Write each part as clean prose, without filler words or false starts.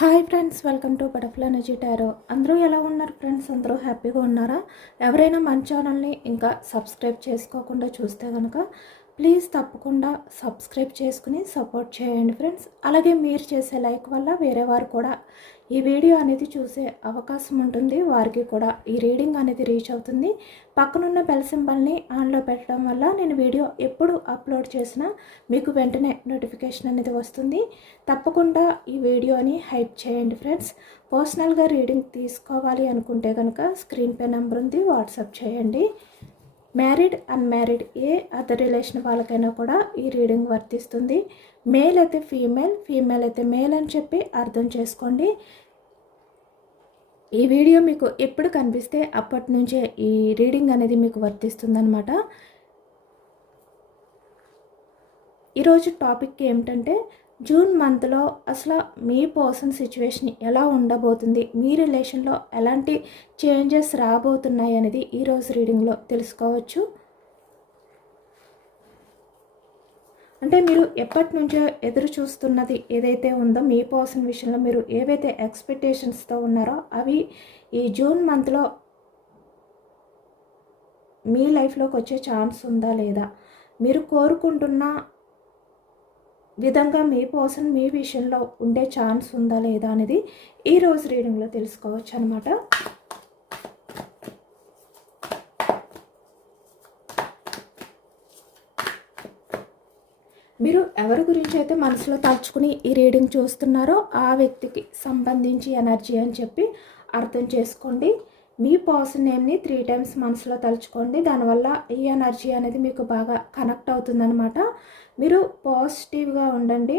Hi friends, welcome to butterfly energy tarot. అందరూ ఎలా ఉన్నారు ఫ్రెండ్స్? అందరూ హ్యాపీగా ఉన్నారా? ఎవరైనా మన ఛానల్ని ఇంకా సబ్స్క్రైబ్ చేసుకోకుండా చూస్తే కనుక ప్లీజ్ తప్పకుండా సబ్స్క్రైబ్ చేసుకుని సపోర్ట్ చేయండి ఫ్రెండ్స్. అలాగే మీరు చేసే లైక్ వల్ల వేరే వారు కూడా ఈ వీడియో అనేది చూసే అవకాశం ఉంటుంది, వారికి కూడా ఈ రీడింగ్ అనేది రీచ్ అవుతుంది. పక్కనున్న బెల్ సింబల్ని ఆన్లో పెట్టడం వల్ల నేను వీడియో ఎప్పుడు అప్లోడ్ చేసినా మీకు వెంటనే నోటిఫికేషన్ అనేది వస్తుంది. తప్పకుండా ఈ వీడియోని హైప్ చేయండి ఫ్రెండ్స్. పర్సనల్గా రీడింగ్ తీసుకోవాలి అనుకుంటే కనుక స్క్రీన్ పై నెంబర్ ఉంది, వాట్సాప్ చేయండి. మ్యారీడ్, అన్మ్యారీడ్ ఏ అదర్ రిలేషన్ వాళ్ళకైనా కూడా ఈ రీడింగ్ వర్తిస్తుంది. మేల్ అయితే ఫీమేల్, ఫీమేల్ అయితే మేల్ అని చెప్పి అర్థం చేసుకోండి. ఈ వీడియో మీకు ఎప్పుడు కనిపిస్తే అప్పటి నుంచే ఈ రీడింగ్ అనేది మీకు వర్తిస్తుందన్నమాట. ఈరోజు టాపిక్ ఏమిటంటే జూన్ మంత్లో అసలు మీ పర్సన్ సిచ్యువేషన్ ఎలా ఉండబోతుంది, మీ రిలేషన్లో ఎలాంటి చేంజెస్ రాబోతున్నాయి అనేది ఈరోజు రీడింగ్లో తెలుసుకోవచ్చు. అంటే మీరు ఎప్పటి నుంచో ఎదురు చూస్తున్నది ఏదైతే ఉందో మీ పర్సన్ విషయంలో మీరు ఏవైతే ఎక్స్పెక్టేషన్స్తో ఉన్నారో అవి ఈ జూన్ మంత్లో మీ లైఫ్లోకి వచ్చే ఛాన్స్ ఉందా లేదా, మీరు కోరుకుంటున్న విధంగా మీ పర్సన్ మీ విషయంలో ఉండే ఛాన్స్ ఉందా లేదా అనేది ఈరోజు రీడింగ్లో తెలుసుకోవచ్చు అనమాట. మీరు ఎవరి గురించి అయితే మనసులో తలుచుకుని ఈ రీడింగ్ చూస్తున్నారో ఆ వ్యక్తికి సంబంధించి ఎనర్జీ అని చెప్పి అర్థం చేసుకోండి. మీ పర్సన్ నేమ్ని 3 times మనసులో తలుచుకోండి. దానివల్ల ఈ ఎనర్జీ అనేది మీకు బాగా కనెక్ట్ అవుతుందన్నమాట. మీరు పాజిటివ్గా ఉండండి,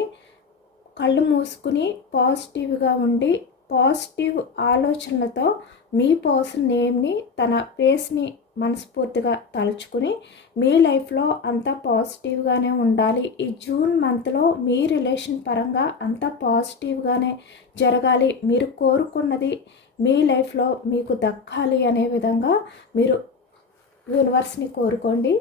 కళ్ళు మూసుకుని పాజిటివ్గా ఉండి పాజిటివ్ ఆలోచనలతో మీ పర్సన్ నేమ్ని, తన ఫేస్ని మనస్ఫూర్తిగా తలుచుకుని మీ లైఫ్లో అంతా పాజిటివ్గానే ఉండాలి. ఈ జూన్ మంత్లో మీ రిలేషన్ పరంగా అంతా పాజిటివ్గానే జరగాలి, మీరు కోరుకున్నది మీ లైఫ్లో మీకు దక్కాలి అనే విధంగా మీరు యూనివర్స్ని కోరుకోండి.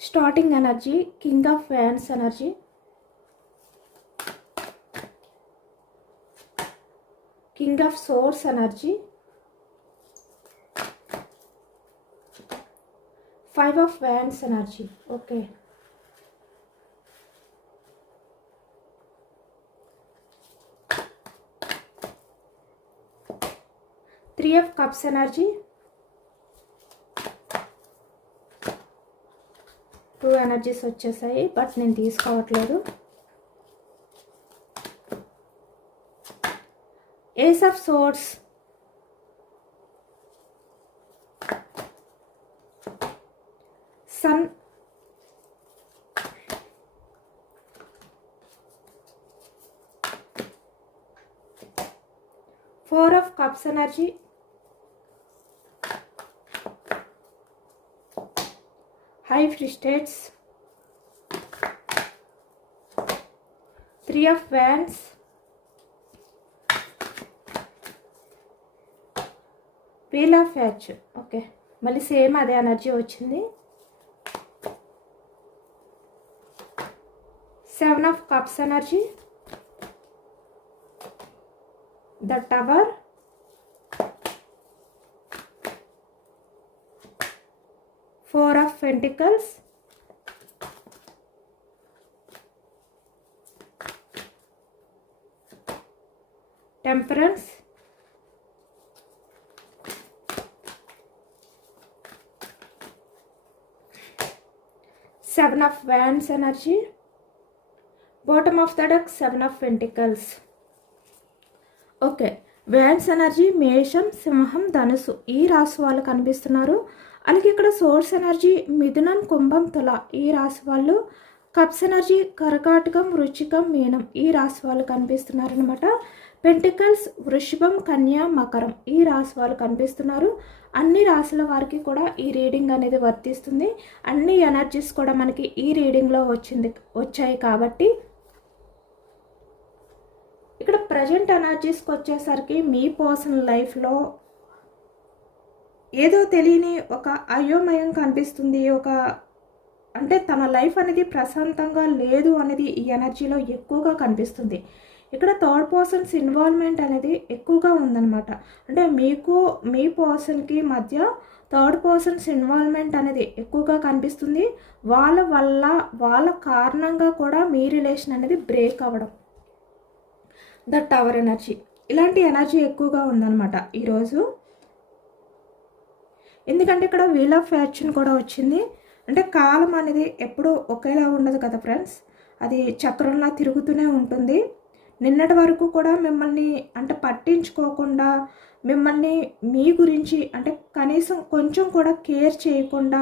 Starting energy king of wands energy, king of swords energy, 5 of wands energy. Okay, Three of cups energy, 2 energies వచ్చేసాయి బట్ నేను తీసుకోవట్లేదు. Ace of swords, sun, 4 of cups energy, High Priestess, 3 of wands, Wheel of Fortune. Okay, మళ్ళీ same అదే energy వచ్చింది. 7 of cups energy, The Tower, Four of Pentacles, Temperance, Seven of Wands energy, bottom of the deck, Seven of Pentacles. Okay, wands energy మేషం, సింహం, ధనుసు ఈ రాశి వాళ్ళు కనిపిస్తున్నారు. అలాగే ఇక్కడ సోర్స్ ఎనర్జీ మిథునం, కుంభం, తుల ఈ రాశి వాళ్ళు, కప్స్ ఎనర్జీ కర్కాటకం, వృశ్చికం, మీనం ఈ రాశి వాళ్ళు కనిపిస్తున్నారనమాట. పెంటికల్స్ వృషభం, కన్య, మకరం ఈ రాశి వాళ్ళు కనిపిస్తున్నారు. అన్ని రాశుల వారికి కూడా ఈ రీడింగ్ అనేది వర్తిస్తుంది. అన్ని ఎనర్జీస్ కూడా మనకి ఈ రీడింగ్లో వచ్చాయి కాబట్టి ఇక్కడ ప్రజెంట్ ఎనర్జీస్కి వచ్చేసరికి మీ పర్సనల్ లైఫ్లో ఏదో తెలియని ఒక అయోమయం కనిపిస్తుంది. అంటే తన లైఫ్ అనేది ప్రశాంతంగా లేదు అనేది ఈ ఎనర్జీలో ఎక్కువగా కనిపిస్తుంది. ఇక్కడ థర్డ్ పర్సన్స్ ఇన్వాల్వ్మెంట్ అనేది ఎక్కువగా ఉందన్నమాట. అంటే మీకు మీ పర్సన్కి మధ్య థర్డ్ పర్సన్స్ ఇన్వాల్వ్మెంట్ అనేది ఎక్కువగా కనిపిస్తుంది. వాళ్ళ కారణంగా కూడా మీ రిలేషన్ అనేది బ్రేక్ అవ్వడం, ద టవర్ ఎనర్జీ, ఇలాంటి ఎనర్జీ ఎక్కువగా ఉందన్నమాట ఈరోజు. ఎందుకంటే ఇక్కడ వీల్ ఆఫ్ ఫార్చ్యూన్ కూడా వచ్చింది. అంటే కాలం అనేది ఎప్పుడూ ఒకేలా ఉండదు కదా ఫ్రెండ్స్, అది చక్రంలా తిరుగుతూనే ఉంటుంది. నిన్నటి వరకు కూడా మిమ్మల్ని అంటే పట్టించుకోకుండా, మిమ్మల్ని మీ గురించి అంటే కనీసం కొంచెం కూడా కేర్ చేయకుండా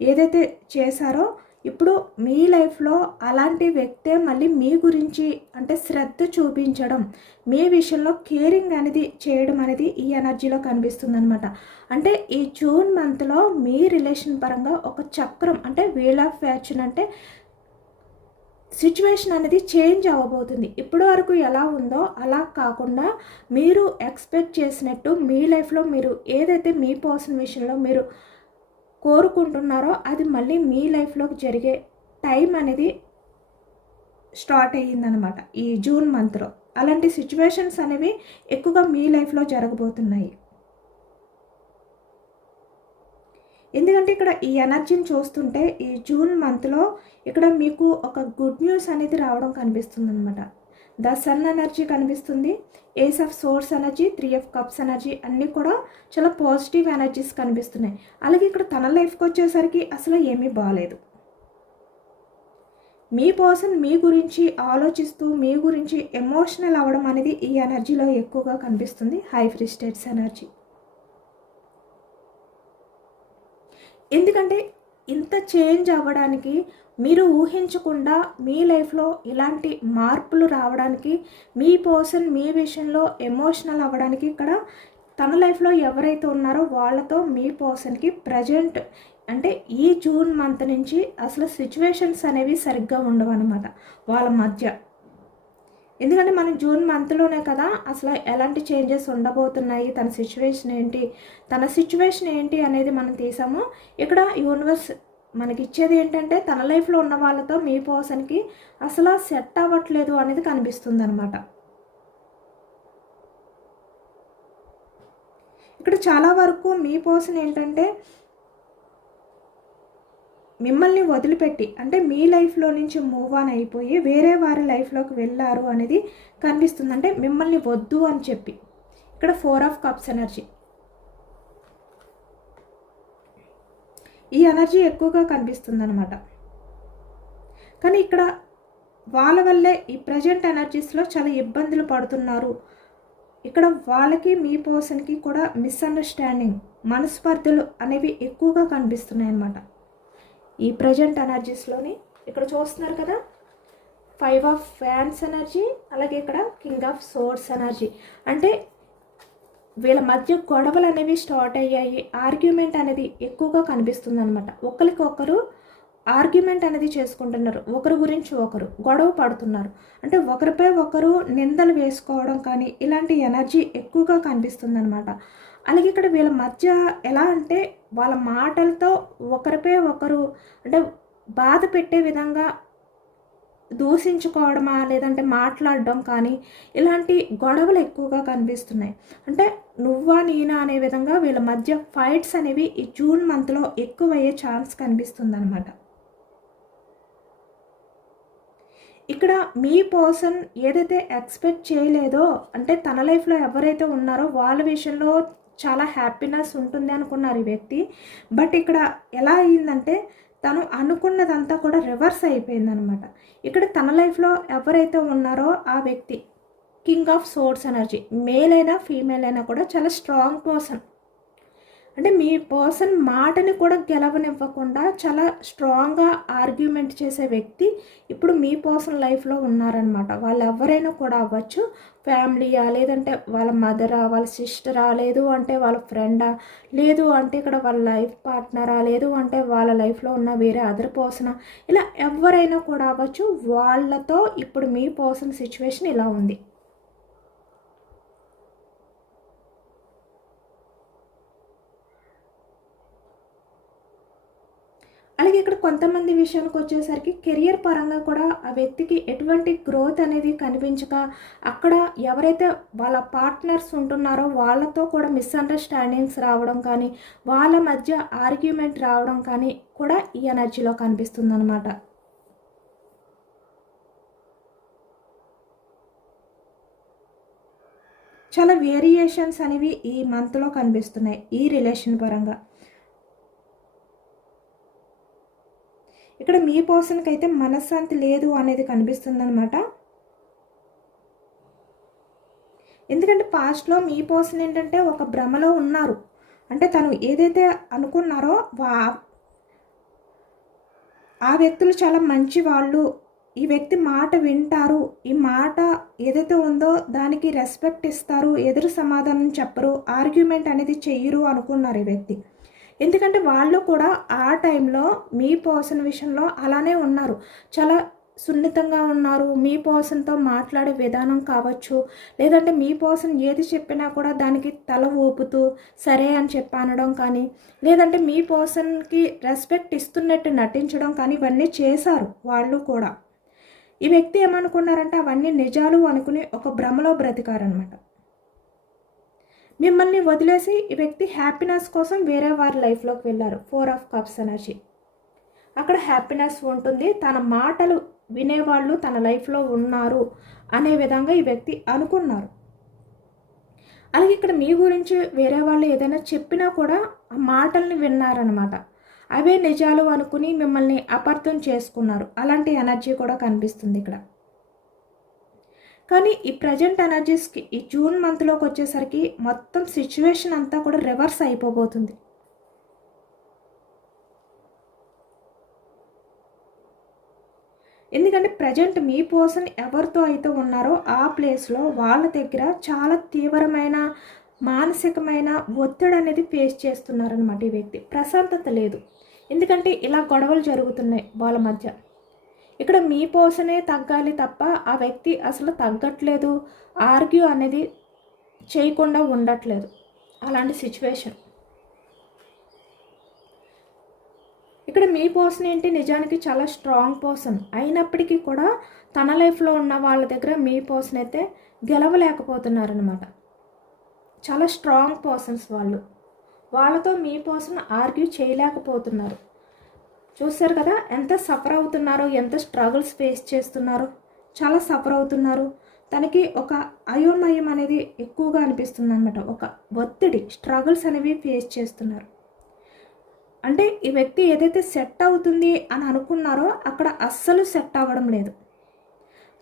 ఏదైతే చేశారో, ఇప్పుడు మీ లైఫ్లో అలాంటి వ్యక్తే మళ్ళీ మీ గురించి అంటే శ్రద్ధ చూపించడం, మీ విషయంలో కేరింగ్ అనేది చేయడం అనేది ఈ ఎనర్జీలో కనిపిస్తుంది అనమాట. అంటే ఈ జూన్ మంత్లో మీ రిలేషన్ పరంగా ఒక చక్రం అంటే వీల్ ఆఫ్ ఫార్చ్యూన్ అంటే సిచ్యువేషన్ అనేది చేంజ్ అవ్వబోతుంది. ఇప్పటి వరకు ఎలా ఉందో అలా కాకుండా మీరు ఎక్స్పెక్ట్ చేసినట్టు మీ లైఫ్లో మీరు ఏదైతే మీ పర్సన్ విషయంలో మీరు కోరుకుంటున్నారో అది మళ్ళీ మీ లైఫ్లోకి జరిగే టైం అనేది స్టార్ట్ అయ్యిందనమాట ఈ జూన్ మంత్లో. అలాంటి సిచ్యువేషన్స్ అనేవి ఎక్కువగా మీ లైఫ్లో జరగబోతున్నాయి. ఎందుకంటే ఇక్కడ ఈ ఎనర్జీని చూస్తుంటే ఈ జూన్ మంత్లో ఇక్కడ మీకు ఒక గుడ్ న్యూస్ అనేది రావడం కనిపిస్తుంది అనమాట. ద సన్ ఎనర్జీ కనిపిస్తుంది, ace of swords energy, 3 of cups energy అన్నీ కూడా చాలా పాజిటివ్ ఎనర్జీస్ కనిపిస్తున్నాయి. అలాగే ఇక్కడ తన లైఫ్కి వచ్చేసరికి అసలు ఏమీ బాగాలేదు. మీ పర్సన్ మీ గురించి ఆలోచిస్తూ మీ గురించి ఎమోషనల్ అవ్వడం అనేది ఈ ఎనర్జీలో ఎక్కువగా కనిపిస్తుంది. High priestess energy. ఎందుకంటే ఇంత చేంజ్ అవ్వడానికి మీరు ఊహించకుండా మీ లైఫ్లో ఇలాంటి మార్పులు రావడానికి, మీ పర్సన్ మీ విషయంలో ఎమోషనల్ అవ్వడానికి ఇక్కడ తన లైఫ్లో ఎవరైతే ఉన్నారో వాళ్ళతో మీ పర్సన్కి ప్రజెంట్ అంటే ఈ జూన్ మంత్ నుంచి అసలు సిచ్యువేషన్స్ అనేవి సరిగ్గా ఉండవు అన్నమాట వాళ్ళ మధ్య. ఎందుకంటే మనం జూన్ మంత్లోనే కదా అసలు ఎలాంటి చేంజెస్ ఉండబోతున్నాయి, తన సిచ్యువేషన్ ఏంటి అనేది మనం తీసాము. ఇక్కడ యూనివర్స్ మనకి ఇచ్చేది ఏంటంటే తన లైఫ్లో ఉన్న వాళ్ళతో మీ పర్సన్కి అసలు సెట్ అవ్వట్లేదు అనేది కనిపిస్తుంది అనమాట. ఇక్కడ చాలా వరకు మీ పర్సన్ ఏంటంటే మిమ్మల్ని వదిలిపెట్టి అంటే మీ లైఫ్లో నుంచి మూవ్ ఆన్ అయిపోయి వేరే వారి లైఫ్లోకి వెళ్ళారు అనేది కనిపిస్తుంది. అంటే మిమ్మల్ని వద్దు అని చెప్పి. ఇక్కడ 4 ఆఫ్ కప్స్ ఎనర్జీ, ఈ ఎనర్జీ ఎక్కువగా కనిపిస్తుంది అనమాట. కానీ ఇక్కడ వాళ్ళ వల్లే ఈ ప్రజెంట్ ఎనర్జీస్లో చాలా ఇబ్బందులు పడుతున్నారు. ఇక్కడ వాళ్ళకి మీ పర్సన్కి కూడా మిస్అండర్స్టాండింగ్, మనస్పర్ధలు అనేవి ఎక్కువగా కనిపిస్తున్నాయి అన్నమాట ఈ ప్రజెంట్ ఎనర్జీస్లోని. ఇక్కడ చూస్తున్నారు కదా 5 ఆఫ్ ఫ్యాన్స్ ఎనర్జీ, అలాగే ఇక్కడ కింగ్ ఆఫ్ సోర్స్ ఎనర్జీ. అంటే వీళ్ళ మధ్య గొడవలు అనేవి స్టార్ట్ అయ్యాయి, ఆర్గ్యుమెంట్ అనేది ఎక్కువగా కనిపిస్తుంది అనమాట. ఒకరికొకరు ఆర్గ్యుమెంట్ అనేది చేసుకుంటున్నారు, ఒకరి గురించి ఒకరు గొడవ పడుతున్నారు. అంటే ఒకరిపై ఒకరు నిందలు వేసుకోవడం కానీ ఇలాంటి ఎనర్జీ ఎక్కువగా కనిపిస్తుంది అనమాట. అలాగే ఇక్కడ వీళ్ళ మధ్య ఎలా అంటే వాళ్ళ మాటలతో ఒకరిపై ఒకరు అంటే బాధ పెట్టే విధంగా దూషించుకోవడమా లేదంటే మాట్లాడడం కానీ ఇలాంటి గొడవలు ఎక్కువగా కనిపిస్తున్నాయి. అంటే నువ్వా నేనా అనే విధంగా వీళ్ళ మధ్య ఫైట్స్ అనేవి ఈ జూన్ మంత్లో ఎక్కువయ్యే ఛాన్స్ కనిపిస్తుంది అనమాట. ఇక్కడ మీ పర్సన్ ఏదైతే ఎక్స్పెక్ట్ చేయలేదో అంటే తన లైఫ్లో ఎవరైతే ఉన్నారో వాళ్ళ విషయంలో చాలా హ్యాపీనెస్ ఉంటుంది అనుకున్నారు ఈ వ్యక్తి. బట్ ఇక్కడ ఎలా అయ్యిందంటే తను అనుకున్నదంతా కూడా రివర్స్ అయిపోయిందనమాట. ఇక్కడ తన లైఫ్లో ఎవరైతే ఉన్నారో ఆ వ్యక్తి king of swords energy, male అయినా ఫీమేల్ అయినా కూడా చాలా స్ట్రాంగ్ పర్సన్. అంటే మీ పర్సన్ మాటని కూడా గెలవనివ్వకుండా చాలా స్ట్రాంగ్గా ఆర్గ్యుమెంట్ చేసే వ్యక్తి ఇప్పుడు మీ పర్సన్ లైఫ్లో ఉన్నారనమాట. వాళ్ళు ఎవరైనా కూడా అవ్వచ్చు, ఫ్యామిలీయా, లేదంటే వాళ్ళ మదరా, వాళ్ళ సిస్టరా, లేదు అంటే వాళ్ళ ఫ్రెండా, లేదు అంటే ఇక్కడ వాళ్ళ లైఫ్ పార్ట్నరా, లేదు అంటే వాళ్ళ లైఫ్లో ఉన్న వేరే అదర్ పర్సనా, ఇలా ఎవరైనా కూడా అవ్వచ్చు. వాళ్ళతో ఇప్పుడు మీ పర్సన్ సిచ్యువేషన్ ఇలా ఉంది. అలాగే ఇక్కడ కొంతమంది విషయానికి వచ్చేసరికి కెరియర్ పరంగా కూడా ఆ వ్యక్తికి ఎటువంటి గ్రోత్ అనేది కనిపించక, అక్కడ ఎవరైతే వాళ్ళ పార్ట్నర్స్ ఉంటున్నారో వాళ్ళతో కూడా మిస్అండర్స్టాండింగ్స్ రావడం కానీ, వాళ్ళ మధ్య ఆర్గ్యుమెంట్ రావడం కానీ కూడా ఈ ఎనర్జీలో కనిపిస్తుంది అనమాట. చాలా వేరియేషన్స్ అనేవి ఈ మంత్లో కనిపిస్తున్నాయి ఈ రిలేషన్ పరంగా. ఇక్కడ మీ పర్సన్కి అయితే మనశ్శాంతి లేదు అనేది కనిపిస్తుందన్నమాట. ఎందుకంటే పాస్ట్లో మీ పర్సన్ ఏంటంటే ఒక భ్రమలో ఉన్నారు. అంటే తను ఏదైతే అనుకున్నారో ఆ వ్యక్తులు చాలా మంచి వాళ్ళు, ఈ వ్యక్తి మాట వింటారు, ఈ మాట ఏదైతే ఉందో దానికి రెస్పెక్ట్ ఇస్తారు, ఎదురు సమాధానం చెప్పరు, ఆర్గ్యుమెంట్ అనేది చెయ్యరు అనుకున్నారు ఈ వ్యక్తి. ఎందుకంటే వాళ్ళు కూడా ఆ టైంలో మీ పర్సన్ విషయంలో అలానే ఉన్నారు. చాలా సున్నితంగా ఉన్నారు. మీ పర్సన్తో మాట్లాడే విధానం కావచ్చు, లేదంటే మీ పర్సన్ ఏది చెప్పినా కూడా దానికి తల ఊపుతూ సరే అని చెప్పి అనడం కానీ, లేదంటే మీ పర్సన్కి రెస్పెక్ట్ ఇస్తున్నట్టు నటించడం కానీ ఇవన్నీ చేశారు వాళ్ళు కూడా. ఈ వ్యక్తి ఏమనుకున్నారంటే అవన్నీ నిజాలు అనుకుని ఒక భ్రమలో బ్రతికారనమాట. మిమ్మల్ని వదిలేసి ఈ వ్యక్తి హ్యాపీనెస్ కోసం వేరే వారి లైఫ్లోకి వెళ్ళారు. 4 ఆఫ్ కప్స్ ఎనర్జీ. అక్కడ హ్యాపీనెస్ ఉంటుంది, తన మాటలు వినేవాళ్ళు తన లైఫ్లో ఉన్నారు అనే విధంగా ఈ వ్యక్తి అనుకున్నారు. అలాగే ఇక్కడ మీ గురించి వేరే వాళ్ళు ఏదైనా చెప్పినా కూడా ఆ మాటల్ని విన్నారనమాట. అవే నిజాలు అనుకుని మిమ్మల్ని అపార్థం చేసుకున్నారు. అలాంటి ఎనర్జీ కూడా కనిపిస్తుంది ఇక్కడ. కానీ ఈ ప్రజెంట్ ఎనర్జీస్కి ఈ జూన్ మంత్లోకి వచ్చేసరికి మొత్తం సిచ్యువేషన్ అంతా కూడా రివర్స్ అయిపోబోతుంది. ఎందుకంటే ప్రజెంట్ మీ పర్సన్ ఎవరితో అయితే ఉన్నారో ఆ ప్లేస్లో వాళ్ళ దగ్గర చాలా తీవ్రమైన మానసికమైన ఒత్తిడి అనేది ఫేస్ చేస్తున్నారనమాట ఈ వ్యక్తి. ప్రశాంతత లేదు. ఎందుకంటే ఇలా గొడవలు జరుగుతున్నాయి వాళ్ళ మధ్య. ఇక్కడ మీ పర్సనే తగ్గాలి తప్ప ఆ వ్యక్తి అసలు తగ్గట్లేదు, ఆర్గ్యూ అనేది చేయకుండా ఉండట్లేదు. అలాంటి సిచ్యువేషన్. ఇక్కడ మీ పర్సన్ ఏంటి, నిజానికి చాలా స్ట్రాంగ్ పర్సన్ అయినప్పటికీ కూడా తన లైఫ్లో ఉన్న వాళ్ళ దగ్గర మీ పర్సన్ అయితే గెలవలేకపోతున్నారనమాట. చాలా స్ట్రాంగ్ పర్సన్స్ వాళ్ళు. వాళ్ళతో మీ పర్సన్ ఆర్గ్యూ చేయలేకపోతున్నారు. చూస్తారు కదా ఎంత సఫర్ అవుతున్నారో, ఎంత స్ట్రగుల్స్ ఫేస్ చేస్తున్నారో. చాలా సఫర్ అవుతున్నారు. తనకి ఒక అయోమయం అనేది ఎక్కువగా అనిపిస్తుంది అనమాట. ఒక ఒత్తిడి, స్ట్రగుల్స్ అనేవి ఫేస్ చేస్తున్నారు. అంటే ఈ వ్యక్తి ఏదైతే సెట్ అవుతుంది అని అనుకున్నారో అక్కడ అస్సలు సెట్ అవ్వడం లేదు.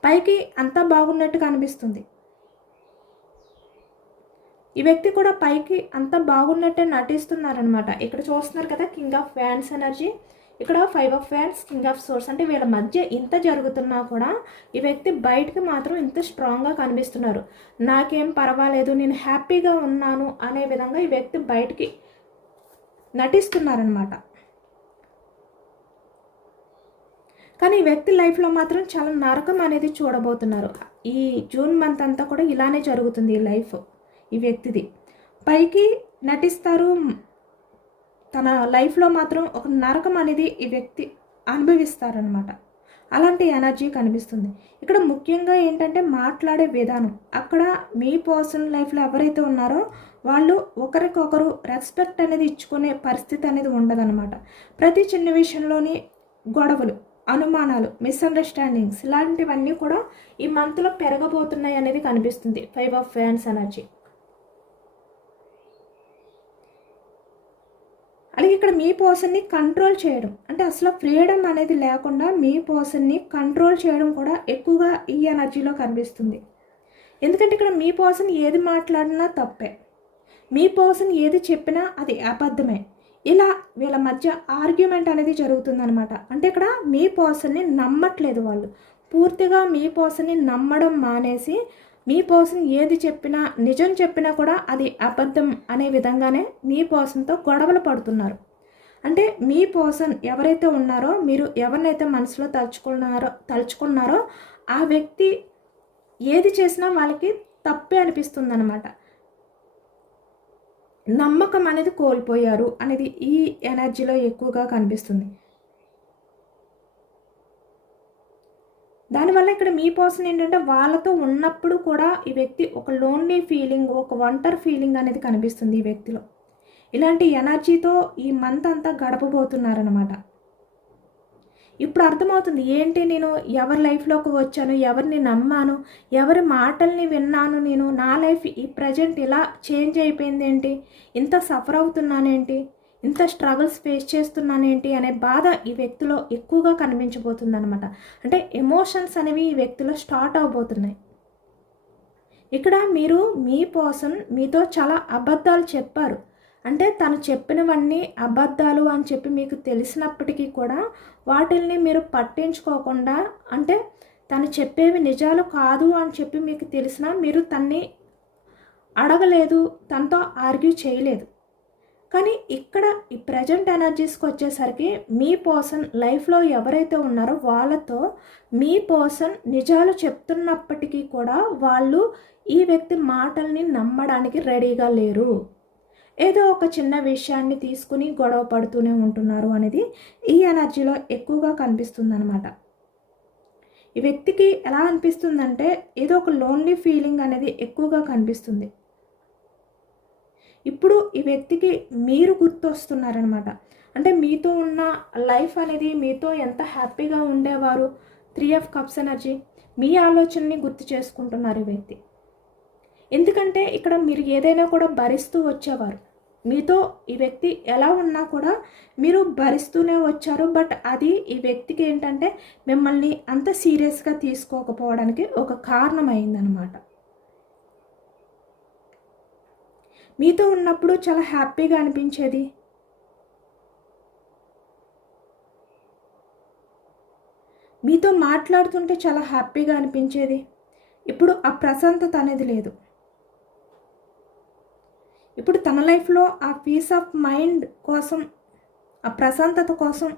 పైకి అంతా బాగున్నట్టుగా అనిపిస్తుంది. ఈ వ్యక్తి కూడా పైకి అంతా బాగున్నట్టే నటిస్తున్నారనమాట. ఇక్కడ చూస్తున్నారు కదా కింగ్ ఆఫ్ వ్యాండ్స్ ఎనర్జీ, ఇక్కడ 5 of wands, king of source. అంటే వీళ్ళ మధ్య ఇంత జరుగుతున్నా కూడా ఈ వ్యక్తి బయటకు మాత్రం ఇంత స్ట్రాంగ్గా కనిపిస్తున్నారు. నాకేం పర్వాలేదు, నేను హ్యాపీగా ఉన్నాను అనే విధంగా ఈ వ్యక్తి బయటికి నటిస్తున్నారనమాట. కానీ ఈ వ్యక్తి లైఫ్లో మాత్రం చాలా నరకం అనేది చూడబోతున్నారు. ఈ జూన్ మంత్ అంతా కూడా ఇలానే జరుగుతుంది ఈ లైఫ్ ఈ వ్యక్తిది. పైకి నటిస్తారు, తన లైఫ్లో మాత్రం ఒక నరకం అనేది ఈ వ్యక్తి అనుభవిస్తారనమాట. అలాంటి ఎనర్జీ కనిపిస్తుంది. ఇక్కడ ముఖ్యంగా ఏంటంటే మాట్లాడే విధానం. అక్కడ మీ పర్సనల్ లైఫ్లో ఎవరైతే ఉన్నారో వాళ్ళు ఒకరికొకరు రెస్పెక్ట్ అనేది ఇచ్చుకునే పరిస్థితి అనేది ఉండదన్నమాట. ప్రతి చిన్న విషయంలోని గొడవలు, అనుమానాలు, మిస్అండర్స్టాండింగ్స్ ఇలాంటివన్నీ కూడా ఈ మంత్లో పెరగబోతున్నాయి అనేది కనిపిస్తుంది. 5 ఆఫ్ వ్యాండ్స్ ఎనర్జీ. అలాగే ఇక్కడ మీ పర్సన్ని కంట్రోల్ చేయడం, అంటే అసలు ఫ్రీడమ్ అనేది లేకుండా మీ పర్సన్ని కంట్రోల్ చేయడం కూడా ఎక్కువగా ఈ ఎనర్జీలో కనిపిస్తుంది. ఎందుకంటే ఇక్కడ మీ పర్సన్ ఏది మాట్లాడినా తప్పే. మీ పర్సన్ ఏది చెప్పినా అది అబద్ధమే. ఇలా వీళ్ళ మధ్య ఆర్గ్యుమెంట్ అనేది జరుగుతుందనమాట. అంటే ఇక్కడ మీ పర్సన్ని నమ్మట్లేదు వాళ్ళు. పూర్తిగా మీ పర్సన్ని నమ్మడం మానేసి మీ పర్సన్ ఏది చెప్పినా, నిజం చెప్పినా కూడా అది అబద్ధం అనే విధంగానే మీ పర్సన్తో గొడవలు పడుతున్నారు. అంటే మీ పర్సన్ ఎవరైతే ఉన్నారో, మీరు ఎవరినైతే మనసులో తలుచుకున్నారో ఆ వ్యక్తి ఏది చేసినా వాళ్ళకి తప్పే అనిపిస్తుందన్నమాట. నమ్మకం అనేది కోల్పోయారు అనేది ఈ ఎనర్జీలో ఎక్కువగా కనిపిస్తుంది. దానివల్ల ఇక్కడ మీ పర్సన్ ఏంటంటే వాళ్ళతో ఉన్నప్పుడు కూడా ఈ వ్యక్తి ఒక లోన్లీ ఫీలింగ్, ఒక ఒంటరి ఫీలింగ్ అనేది కనిపిస్తుంది ఈ వ్యక్తిలో. ఇలాంటి ఎనర్జీతో ఈ మంత్ అంతా గడపబోతున్నారనమాట. ఇప్పుడు అర్థమవుతుంది ఏంటి, నేను ఎవరి లైఫ్లోకి వచ్చాను, ఎవరిని నమ్మాను, ఎవరి మాటల్ని విన్నాను, నేను నా లైఫ్ ఈ ప్రజెంట్ ఇలా చేంజ్ అయిపోయింది ఏంటి, ఇంత సఫర్ అవుతున్నానేంటి, ఇంత స్ట్రగుల్స్ ఫేస్ చేస్తున్నానేంటి అనే బాధ ఈ వ్యక్తిలో ఎక్కువగా కనిపించబోతుంది అనమాట. అంటే ఎమోషన్స్ అనేవి ఈ వ్యక్తిలో స్టార్ట్ అవబోతున్నాయి. ఇక్కడ మీరు మీ పర్సన్ మీతో చాలా అబద్ధాలు చెప్పారు. అంటే తను చెప్పినవన్నీ అబద్ధాలు అని చెప్పి మీకు తెలిసినప్పటికీ కూడా వాటిల్ని మీరు పట్టించుకోకుండా, అంటే తను చెప్పేవి నిజాలు కాదు అని చెప్పి మీకు తెలిసినా మీరు తన్ని అడగలేదు, తనతో ఆర్గ్యూ చేయలేదు. కానీ ఇక్కడ ఈ ప్రజెంట్ ఎనర్జీస్కి వచ్చేసరికి మీ పర్సన్ లైఫ్లో ఎవరైతే ఉన్నారో వాళ్ళతో మీ పర్సన్ నిజాలు చెప్తున్నప్పటికీ కూడా వాళ్ళు ఈ వ్యక్తి మాటల్ని నమ్మడానికి రెడీగా లేరు. ఏదో ఒక చిన్న విషయాన్ని తీసుకుని గొడవ పడుతూనే ఉంటున్నారు అనేది ఈ ఎనర్జీలో ఎక్కువగా కనిపిస్తుంది అనమాట. ఈ వ్యక్తికి ఎలా అనిపిస్తుందంటే ఏదో ఒక లోన్లీ ఫీలింగ్ అనేది ఎక్కువగా కనిపిస్తుంది. ఇప్పుడు ఈ వ్యక్తికి మీరు గుర్తొస్తున్నారనమాట. అంటే మీతో ఉన్న లైఫ్ అనేది, మీతో ఎంత హ్యాపీగా ఉండేవారు, 3 of Cups ఎనర్జీ, మీ ఆలోచనని గుర్తు చేసుకుంటున్నారు ఈ వ్యక్తి. ఎందుకంటే ఇక్కడ మీరు ఏదైనా కూడా భరిస్తూ వచ్చేవారు. మీతో ఈ వ్యక్తి ఎలా ఉన్నా కూడా మీరు భరిస్తూనే వచ్చారు. బట్ అది ఈ వ్యక్తికి ఏంటంటే మిమ్మల్ని అంత సీరియస్గా తీసుకోకపోవడానికి ఒక కారణం అయిందనమాట. మీతో ఉన్నప్పుడు చాలా హ్యాపీగా అనిపించేది. మీతో మాట్లాడుతుంటే చాలా హ్యాపీగా అనిపించేది. ఇప్పుడు ఆ ప్రశాంతత అనేది లేదు. ఇప్పుడు తన లైఫ్లో ఆ పీస్ ఆఫ్ మైండ్ కోసం, ఆ ప్రశాంతత కోసం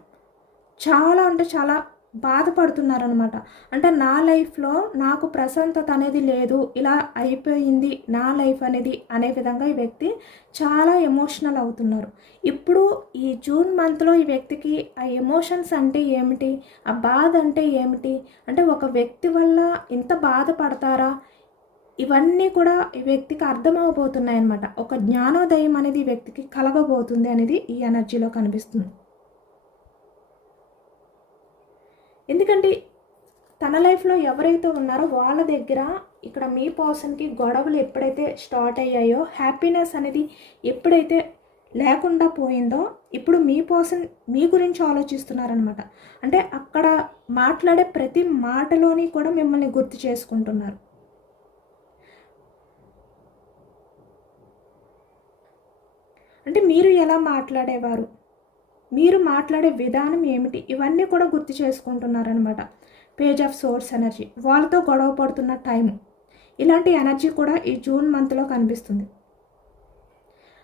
చాలా అంటే చాలా బాధపడుతున్నారనమాట. అంటే నా లైఫ్లో నాకు ప్రశాంతత అనేది లేదు, ఇలా అయిపోయింది నా లైఫ్ అనేది అనే విధంగా ఈ వ్యక్తి చాలా ఎమోషనల్ అవుతున్నారు. ఇప్పుడు ఈ జూన్ మంత్లో ఈ వ్యక్తికి ఆ ఎమోషన్స్ అంటే ఏమిటి, ఆ బాధ అంటే ఏమిటి, అంటే ఒక వ్యక్తి వల్ల ఇంత బాధపడతారా, ఇవన్నీ కూడా ఈ వ్యక్తికి అర్థమవబోతున్నాయి అన్నమాట. ఒక జ్ఞానోదయం అనేది ఈ వ్యక్తికి కలగబోతుంది అనేది ఈ ఎనర్జీలో కనిపిస్తుంది. ఎందుకంటే తన లైఫ్లో ఎవరైతే ఉన్నారో వాళ్ళ దగ్గర ఇక్కడ మీ పర్సన్కి గొడవలు ఎప్పుడైతే స్టార్ట్ అయ్యాయో, హ్యాపీనెస్ అనేది ఎప్పుడైతే లేకుండా పోయిందో, ఇప్పుడు మీ పర్సన్ మీ గురించి ఆలోచిస్తున్నారనమాట. అంటే అక్కడ మాట్లాడే ప్రతి మాటలోని కూడా మిమ్మల్ని గుర్తు చేసుకుంటున్నారు. అంటే మీరు ఎలా మాట్లాడేవారు, మీరు మాట్లాడే విధానం ఏమిటి, ఇవన్నీ కూడా గుర్తు చేసుకుంటున్నారనమాట. పేజ్ ఆఫ్ సోర్స్ ఎనర్జీ, వాళ్ళతో గొడవ పడుతున్న టైం, ఇలాంటి ఎనర్జీ కూడా ఈ జూన్ మంత్లో కనిపిస్తుంది.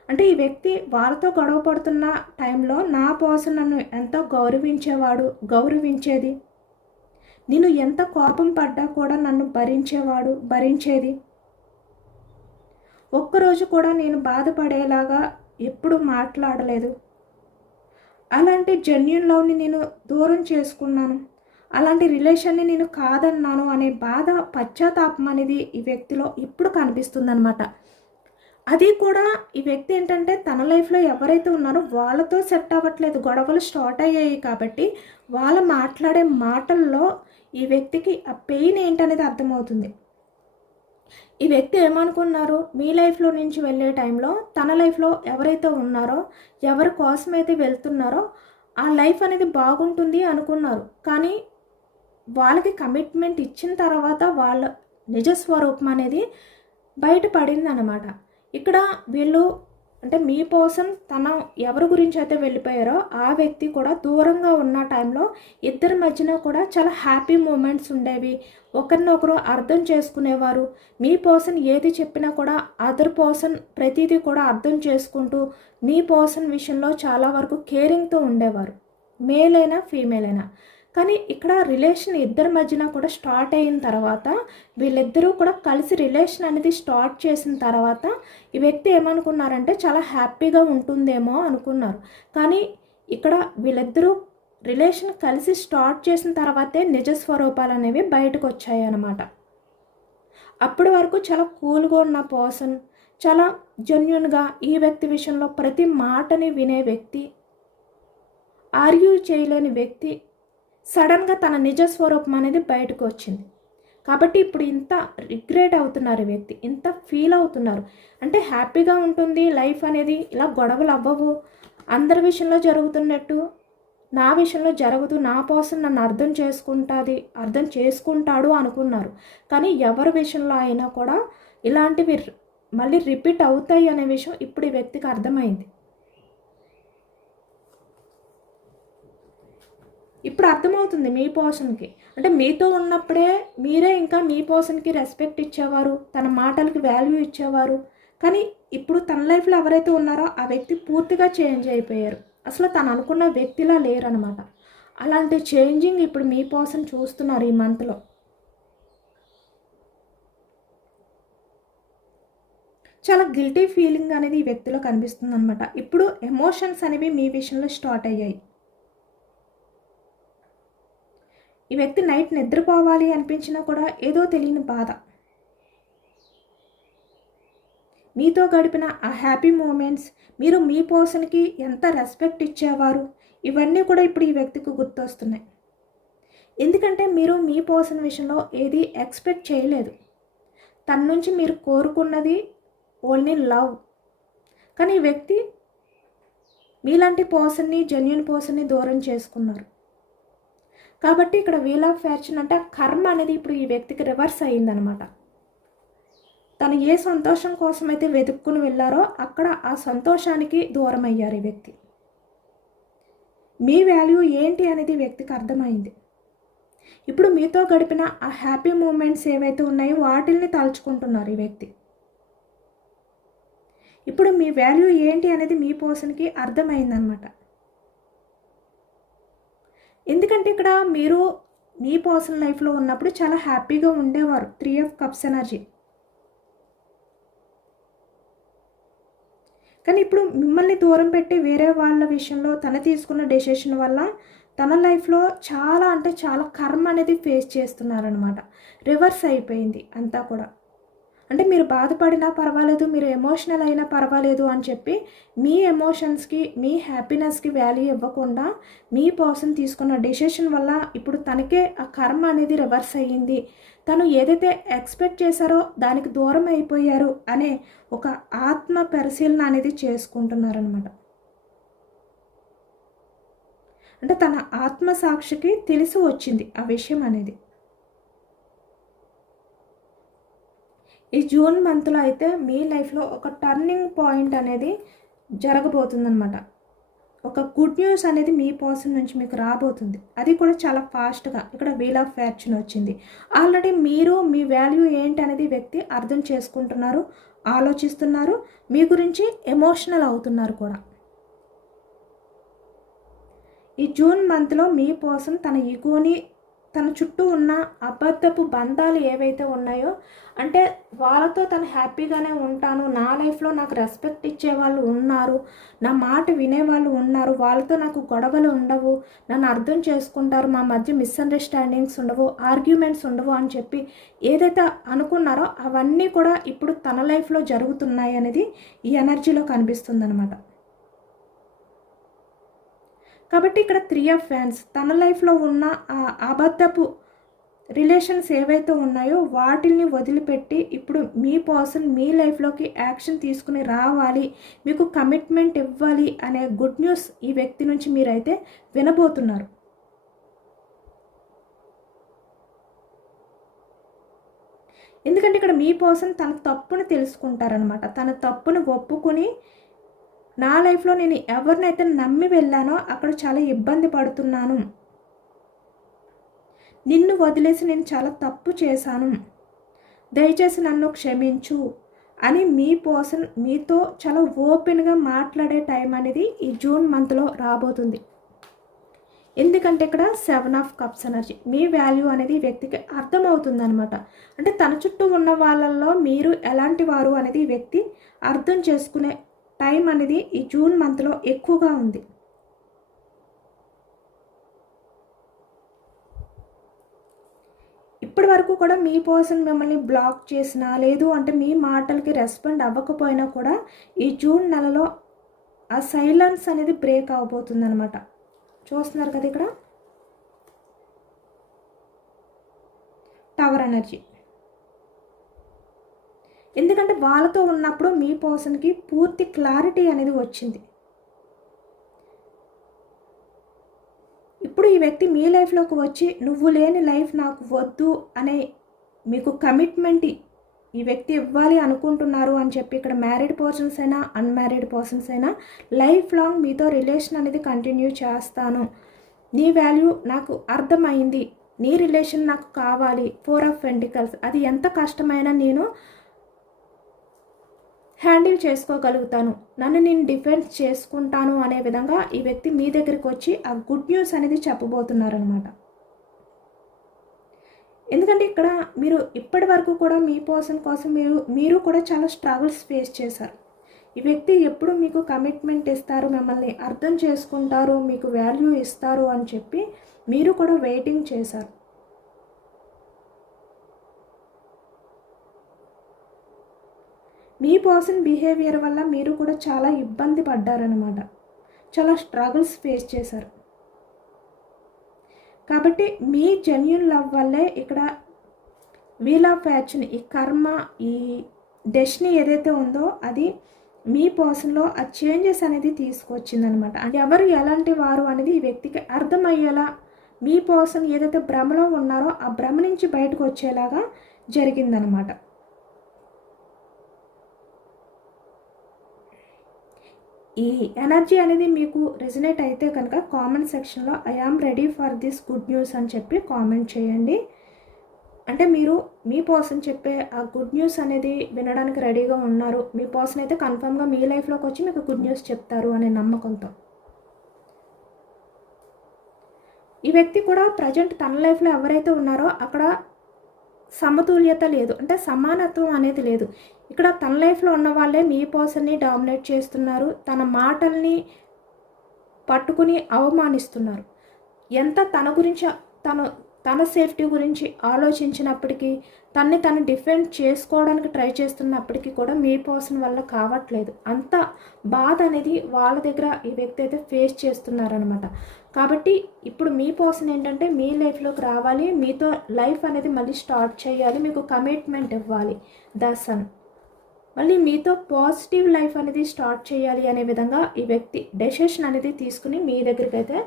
అంటే ఈ వ్యక్తి వాళ్ళతో గొడవ పడుతున్న టైంలో నా పర్సన్ నన్ను ఎంతో గౌరవించేది, నేను ఎంత కోపం పడ్డా కూడా నన్ను భరించేది, ఒక్కరోజు కూడా నేను బాధపడేలాగా ఎప్పుడు మాట్లాడలేదు, అలాంటి జెన్యూన్ లవ్ని నేను దూరం చేసుకున్నాను, అలాంటి రిలేషన్ని నేను కాదన్నాను అనే బాధ, పశ్చాత్తాపం అనేది ఈ వ్యక్తిలో ఇప్పుడు కనిపిస్తుందన్నమాట. అది కూడా ఈ వ్యక్తి ఏంటంటే తన లైఫ్లో ఎవరైతే ఉన్నారో వాళ్ళతో సెట్ అవ్వట్లేదు, గొడవలు స్టార్ట్ అయ్యాయి కాబట్టి వాళ్ళ మాట్లాడే మాటల్లో ఈ వ్యక్తికి ఆ పెయిన్ ఏంటనేది అర్థమవుతుంది. ఈ వ్యక్తి ఏమనుకున్నారు, మీ లైఫ్లో నుంచి వెళ్ళే టైంలో తన లైఫ్లో ఎవరైతే ఉన్నారో, ఎవరి కోసమైతే వెళ్తున్నారో ఆ లైఫ్ అనేది బాగుంటుంది అనుకున్నారు. కానీ వాళ్ళకి కమిట్మెంట్ ఇచ్చిన తర్వాత వాళ్ళ నిజస్వరూపం అనేది బయటపడింది అన్నమాట. ఇక్కడ వీళ్ళు అంటే మీ పర్సన్ తన ఎవరి గురించి అయితే వెళ్ళిపోయారో ఆ వ్యక్తి కూడా దూరంగా ఉన్న టైంలో ఇద్దరి మధ్యన కూడా చాలా హ్యాపీ మూమెంట్స్ ఉండేవి. ఒకరినొకరు అర్థం చేసుకునేవారు. మీ పర్సన్ ఏది చెప్పినా కూడా అదర్ పర్సన్ ప్రతిదీ కూడా అర్థం చేసుకుంటూ మీ పర్సన్ విషయంలో చాలా వరకు కేరింగ్తో ఉండేవారు. మేల్ అయినా ఫీమేల్ అయినా. కానీ ఇక్కడ రిలేషన్ ఇద్దరి మధ్యన కూడా స్టార్ట్ అయిన తర్వాత వీళ్ళిద్దరూ కూడా కలిసి రిలేషన్ అనేది స్టార్ట్ చేసిన తర్వాత ఈ వ్యక్తి ఏమనుకున్నారంటే చాలా హ్యాపీగా ఉంటుందేమో అనుకున్నారు. కానీ ఇక్కడ వీళ్ళిద్దరూ రిలేషన్ కలిసి స్టార్ట్ చేసిన తర్వాతే నిజ స్వరూపాలు అనేవి బయటకు వచ్చాయి అన్నమాట. అప్పటి వరకు చాలా కూల్గా ఉన్న పర్సన్, చాలా జెన్యున్గా ఈ వ్యక్తి విషయంలో ప్రతి మాటని వినే వ్యక్తి, ఆర్గ్యూ చేయలేని వ్యక్తి సడన్గా తన నిజ స్వరూపం అనేది బయటకు వచ్చింది. కాబట్టి ఇప్పుడు ఇంత రిగ్రెట్ అవుతున్నారు ఈ వ్యక్తి, ఇంత ఫీల్ అవుతున్నారు. అంటే హ్యాపీగా ఉంటుంది లైఫ్ అనేది, ఇలా గొడవలు అవ్వవు, అందరి విషయంలో జరుగుతున్నట్టు నా విషయంలో జరగదు, నా పర్సన్ నన్ను అర్థం చేసుకుంటాడు అనుకున్నారు. కానీ ఎవరి విషయంలో అయినా కూడా ఇలాంటివి మళ్ళీ రిపీట్ అవుతాయి అనే విషయం ఇప్పుడు ఈ వ్యక్తికి అర్థమైంది. ఇప్పుడు అర్థమవుతుంది మీ పర్సన్కి. అంటే మీతో ఉన్నప్పుడే మీరే ఇంకా మీ పర్సన్కి రెస్పెక్ట్ ఇచ్చేవారు, తన మాటలకి వాల్యూ ఇచ్చేవారు. కానీ ఇప్పుడు తన లైఫ్లో ఎవరైతే ఉన్నారో ఆ వ్యక్తి పూర్తిగా చేంజ్ అయిపోయారు. అసలు తను అనుకున్న వ్యక్తిలా లేరనమాట. అలాంటి చేంజింగ్ ఇప్పుడు మీ పర్సన్ చూస్తున్నారు ఈ మంత్లో. చాలా గిల్టీ ఫీలింగ్ అనేది ఈ వ్యక్తిలో కనిపిస్తుంది అనమాట. ఇప్పుడు ఎమోషన్స్ అనేవి మీ విషయంలో స్టార్ట్ అయ్యాయి. ఈ వ్యక్తి నైట్ నిద్రపోవాలి అనిపించినా కూడా ఏదో తెలియని బాధ. మీతో గడిపిన ఆ హ్యాపీ మూమెంట్స్, మీరు మీ పర్సన్కి ఎంత రెస్పెక్ట్ ఇచ్చేవారు, ఇవన్నీ కూడా ఇప్పుడు ఈ వ్యక్తికి గుర్తొస్తున్నాయి. ఎందుకంటే మీరు మీ పర్సన్ విషయంలో ఏది ఎక్స్పెక్ట్ చేయలేదు. తన నుంచి మీరు కోరుకున్నది ఓన్లీ లవ్. కానీ ఈ వ్యక్తి మీలాంటి పర్సన్ని, జెన్యూన్ పర్సన్ని దూరం చేసుకున్నారు. కాబట్టి ఇక్కడ వీల్ ఆఫ్ ఫార్చ్యూన్ అంటే కర్మ అనేది ఇప్పుడు ఈ వ్యక్తికి రివర్స్ అయ్యిందనమాట. తను ఏ సంతోషం కోసం అయితే వెతుక్కుని వెళ్ళారో అక్కడ ఆ సంతోషానికి దూరం అయ్యారు ఈ వ్యక్తి. మీ వాల్యూ ఏంటి అనేది వ్యక్తికి అర్థమైంది. ఇప్పుడు మీతో గడిపిన ఆ హ్యాపీ మూమెంట్స్ ఏవైతే ఉన్నాయో వాటిల్ని తలుచుకుంటున్నారు ఈ వ్యక్తి. ఇప్పుడు మీ వాల్యూ ఏంటి అనేది మీ పర్సన్కి అర్థమైందనమాట. ఎందుకంటే ఇక్కడ మీరు మీ పర్సనల్ లైఫ్లో ఉన్నప్పుడు చాలా హ్యాపీగా ఉండేవారు. 3 of Cups ఎనర్జీ. కానీ ఇప్పుడు మిమ్మల్ని దూరం పెట్టి వేరే వాళ్ళ విషయంలో తను తీసుకున్న డెసిషన్ వల్ల తన లైఫ్లో చాలా అంటే చాలా కర్మ అనేది ఫేస్ చేస్తున్నారనమాట. రివర్స్ అయిపోయింది అంతా కూడా. అంటే మీరు బాధపడినా పర్వాలేదు, మీరు ఎమోషనల్ అయినా పర్వాలేదు అని చెప్పి మీ ఎమోషన్స్కి, మీ హ్యాపీనెస్కి వాల్యూ ఇవ్వకుండా మీ పర్సన్ తీసుకున్న డెసిషన్ వల్ల ఇప్పుడు తనకే ఆ కర్మ అనేది రివర్స్ అయ్యింది. తను ఏదైతే ఎక్స్పెక్ట్ చేశారో దానికి దూరం అయిపోయారు అనే ఒక ఆత్మ పరిశీలన అనేది చేసుకుంటున్నారనమాట. అంటే తన ఆత్మసాక్షికి తెలిసి వచ్చింది ఆ విషయం అనేది. ఈ జూన్ మంత్లో అయితే మీ లైఫ్లో ఒక టర్నింగ్ పాయింట్ అనేది జరగబోతుందన్నమాట. ఒక గుడ్ న్యూస్ అనేది మీ పర్సన్ నుంచి మీకు రాబోతుంది. అది కూడా చాలా ఫాస్ట్గా. ఇక్కడ వీల్ ఆఫ్ ఫార్చ్యూన్ వచ్చింది. ఆల్రెడీ మీరు మీ వాల్యూ ఏంటి అనేది వ్యక్తి అర్థం చేసుకుంటున్నారు, ఆలోచిస్తున్నారు, మీ గురించి ఎమోషనల్ అవుతున్నారు కూడా. ఈ జూన్ మంత్లో మీ పర్సన్ తన ఈగోని, తన చుట్టూ ఉన్న అబద్ధపు బంధాలు ఏవైతే ఉన్నాయో, అంటే వాళ్ళతో తను హ్యాపీగానే ఉంటాను, నా లైఫ్లో నాకు రెస్పెక్ట్ ఇచ్చే వాళ్ళు ఉన్నారు, నా మాట వినేవాళ్ళు ఉన్నారు, వాళ్ళతో నాకు గొడవలు ఉండవు, నన్ను అర్థం చేసుకుంటారు, మా మధ్య మిస్అండర్స్టాండింగ్స్ ఉండవు, ఆర్గ్యుమెంట్స్ ఉండవు అని చెప్పి ఏదైతే అనుకున్నారో అవన్నీ కూడా ఇప్పుడు తన లైఫ్లో జరుగుతున్నాయి అనేది ఈ ఎనర్జీలో కనిపిస్తుంది అనమాట. కాబట్టి ఇక్కడ 3 of Wands తన లైఫ్లో ఉన్న ఆ అబద్ధపు రిలేషన్స్ ఏవైతే ఉన్నాయో వాటిల్ని వదిలిపెట్టి ఇప్పుడు మీ పర్సన్ మీ లైఫ్లోకి యాక్షన్ తీసుకుని రావాలి, మీకు కమిట్మెంట్ ఇవ్వాలి అనే గుడ్ న్యూస్ ఈ వ్యక్తి నుంచి మీరైతే వినబోతున్నారు. ఎందుకంటే ఇక్కడ మీ పర్సన్ తన తప్పును తెలుసుకుంటారనమాట. తన తప్పును ఒప్పుకొని నా లైఫ్లో నేను ఎవరినైతే నమ్మి వెళ్ళానో అక్కడ చాలా ఇబ్బంది పడుతున్నాను. నిన్ను వదిలేసి నేను చాలా తప్పు చేశాను, దయచేసి నన్ను క్షమించు అని మీ పర్సన్ మీతో చాలా ఓపెన్గా మాట్లాడే టైం అనేది ఈ జూన్ మంత్లో రాబోతుంది. ఎందుకంటే ఇక్కడ 7 of cups energy, me value అనేది ఈ వ్యక్తికి అర్థమవుతుంది అనమాట. అంటే తన చుట్టూ ఉన్న వాళ్ళల్లో మీరు ఎలాంటి వారు అనేది ఈ వ్యక్తి అర్థం చేసుకునే టైం అనేది ఈ జూన్ మంత్లో ఎక్కువగా ఉంది. ఇప్పటి వరకు కూడా మీ పర్సన్ మిమ్మల్ని బ్లాక్ చేసినా లేదు అంటే మీ మాటలకి రెస్పాండ్ అవ్వకపోయినా కూడా ఈ జూన్ నెలలో ఆ సైలెన్స్ అనేది బ్రేక్ అవబోతుంది అనమాట. చూస్తున్నారు కదా ఇక్కడ టవర్ ఎనర్జీ. ఎందుకంటే వాళ్ళతో ఉన్నప్పుడు మీ పర్సన్కి పూర్తి క్లారిటీ అనేది వచ్చింది. ఇప్పుడు ఈ వ్యక్తి మీ లైఫ్లోకి వచ్చి నువ్వు లేని లైఫ్ నాకు వద్దు అనే మీకు కమిట్మెంట్ ఈ వ్యక్తి ఇవ్వాలి అనుకుంటున్నారు అని చెప్పి ఇక్కడ మ్యారీడ్ పర్సన్స్ అయినా అన్మ్యారీడ్ పర్సన్స్ అయినా లైఫ్ లాంగ్ మీతో రిలేషన్ అనేది కంటిన్యూ చేస్తాను, నీ వాల్యూ నాకు అర్థమైంది, నీ రిలేషన్ నాకు కావాలి, 4 ఆఫ్ పెంటికల్స్, అది ఎంత కష్టమైనా నేను హ్యాండిల్ చేసుకోగలుగుతాను, నన్ను నేను డిఫెన్స్ చేసుకుంటాను అనే విధంగా ఈ వ్యక్తి మీ దగ్గరికి వచ్చి ఆ గుడ్ న్యూస్ అనేది చెప్పబోతున్నారనమాట. ఎందుకంటే ఇక్కడ మీరు ఇప్పటి వరకు కూడా మీ పర్సన్ కోసం మీరు కూడా చాలా స్ట్రగుల్స్ ఫేస్ చేశారు. ఈ వ్యక్తి ఎప్పుడు మీకు కమిట్మెంట్ ఇస్తారు, మిమ్మల్ని అర్థం చేసుకుంటారు, మీకు వాల్యూ ఇస్తారు అని చెప్పి మీరు కూడా వెయిటింగ్ చేశారు. మీ పర్సన్ బిహేవియర్ వల్ల మీరు కూడా చాలా ఇబ్బంది పడ్డారనమాట, చాలా స్ట్రగుల్స్ ఫేస్ చేశారు. కాబట్టి మీ జెన్యూన్ లవ్ వల్లే ఇక్కడ వీల్ ఆఫ్ ఫార్చ్యూన్, ఈ కర్మ, ఈ డెస్టినీ ఏదైతే ఉందో అది మీ పర్సన్లో ఆ చేంజెస్ అనేది తీసుకొచ్చిందనమాట. ఎవరు ఎలాంటి వారు అనేది ఈ వ్యక్తికి అర్థమయ్యేలా మీ పర్సన్ ఏదైతే భ్రమలో ఉన్నారో ఆ భ్రమ నుంచి బయటకు వచ్చేలాగా జరిగిందనమాట. ఈ ఎనర్జీ అనేది మీకు రెజనేట్ అయితే కనుక కామెంట్ సెక్షన్లో I am ready for this good news అని చెప్పి కామెంట్ చేయండి. అంటే మీరు మీ పర్సన్ చెప్పే ఆ గుడ్ న్యూస్ అనేది వినడానికి రెడీగా ఉన్నారు, మీ పర్సన్ అయితే కన్ఫర్మ్గా మీ లైఫ్లోకి వచ్చి మీకు గుడ్ న్యూస్ చెప్తారు అనే నమ్మకంతో. ఈ వ్యక్తి కూడా ప్రజెంట్ తన లైఫ్లో ఎవరైతే ఉన్నారో అక్కడ సమతుల్యత లేదు, అంటే సమానత్వం అనేది లేదు. ఇక్కడ తన లైఫ్లో ఉన్న వాళ్ళే మీ పర్సన్ని డామినేట్ చేస్తున్నారు, తన మాటల్ని పట్టుకుని అవమానిస్తున్నారు. ఎంత తన గురించి తన సేఫ్టీ గురించి ఆలోచించినప్పటికీ, తను డిఫెండ్ చేసుకోవడానికి ట్రై చేస్తున్నప్పటికీ కూడా మీ పర్సన్ వల్ల కావట్లేదు. అంత బాధ అనేది వాళ్ళ దగ్గర ఈ వ్యక్తి అయితే ఫేస్ చేస్తున్నారనమాట. కాబట్టి ఇప్పుడు మీ పర్సన్ ఏంటంటే మీ లైఫ్లోకి రావాలి, మీతో లైఫ్ అనేది మళ్ళీ స్టార్ట్ చేయాలి, మీకు కమిట్మెంట్ ఇవ్వాలి, ద సన్, మళ్ళీ మీతో పాజిటివ్ లైఫ్ అనేది స్టార్ట్ చేయాలి అనే విధంగా ఈ వ్యక్తి డెసిషన్ అనేది తీసుకుని మీ దగ్గరికి అయితే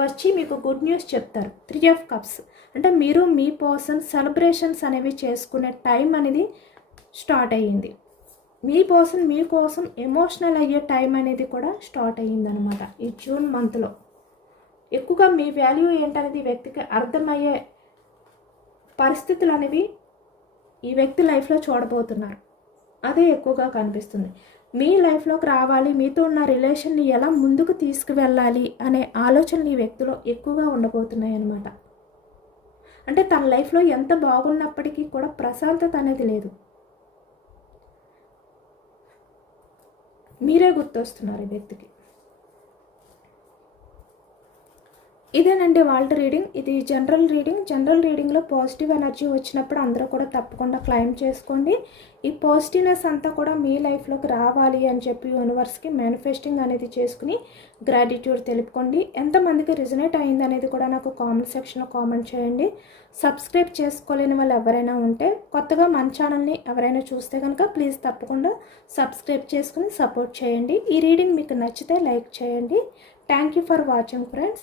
వచ్చి మీకు గుడ్ న్యూస్ చెప్తారు. 3 ఆఫ్ కప్స్ అంటే మీరు మీ పర్సన్ సెలబ్రేషన్స్ అనేవి చేసుకునే టైం అనేది స్టార్ట్ అయ్యింది. మీ పర్సన్ మీకోసం ఎమోషనల్ అయ్యే టైం అనేది కూడా స్టార్ట్ అయ్యిందనమాట. ఈ జూన్ మంత్లో ఎక్కువగా మీ వాల్యూ ఏంటనేది ఈ వ్యక్తికి అర్థమయ్యే పరిస్థితులు అనేవి ఈ వ్యక్తి లైఫ్లో చూడబోతున్నారు. అదే ఎక్కువగా కనిపిస్తుంది. మీ లైఫ్లోకి రావాలి, మీతో ఉన్న రిలేషన్ని ఎలా ముందుకు తీసుకువెళ్ళాలి అనే ఆలోచనలు ఈ వ్యక్తిలో ఎక్కువగా ఉండబోతున్నాయి అన్నమాట. అంటే తన లైఫ్లో ఎంత బాగున్నప్పటికీ కూడా ప్రశాంతత అనేది లేదు. మీరే గుర్తొస్తున్నారు ఈ వ్యక్తికి. ఇదేనండి వాళ్ళ రీడింగ్. ఇది జనరల్ రీడింగ్. జనరల్ రీడింగ్లో పాజిటివ్ ఎనర్జీ వచ్చినప్పుడు అందరూ కూడా తప్పకుండా క్లైమ్ చేసుకోండి. ఈ పాజిటివ్నెస్ అంతా కూడా మీ లైఫ్లోకి రావాలి అని చెప్పి యూనివర్స్కి మేనిఫెస్టింగ్ అనేది చేసుకుని గ్రాటిట్యూడ్ తెలుపుకోండి. ఎంతమందికి రిజనేట్ అయింది అనేది కూడా నాకు కామెంట్ సెక్షన్లో కామెంట్ చేయండి. సబ్స్క్రైబ్ చేసుకోలేని వాళ్ళు ఎవరైనా ఉంటే, కొత్తగా మన ఛానల్ని ఎవరైనా చూస్తే కనుక ప్లీజ్ తప్పకుండా సబ్స్క్రైబ్ చేసుకుని సపోర్ట్ చేయండి. ఈ రీడింగ్ మీకు నచ్చితే లైక్ చేయండి. Thank you for watching friends.